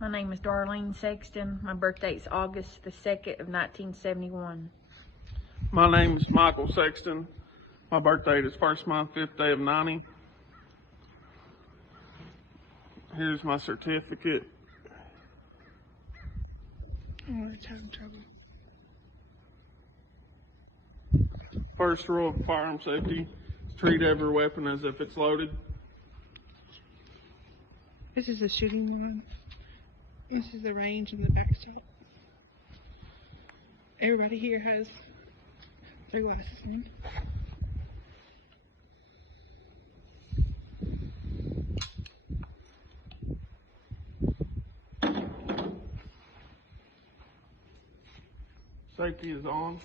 My name is Darlene Sexton. My birthday is August the 2nd of 1971. My name is Michael Sexton. My birth date is first month, 5th day of 90. Here's my certificate. Oh, it's having trouble. First rule of firearm safety is treat every weapon as if it's loaded. This is the shooting one. This is the range and the backstop. Everybody here has their glasses on. Safety is on.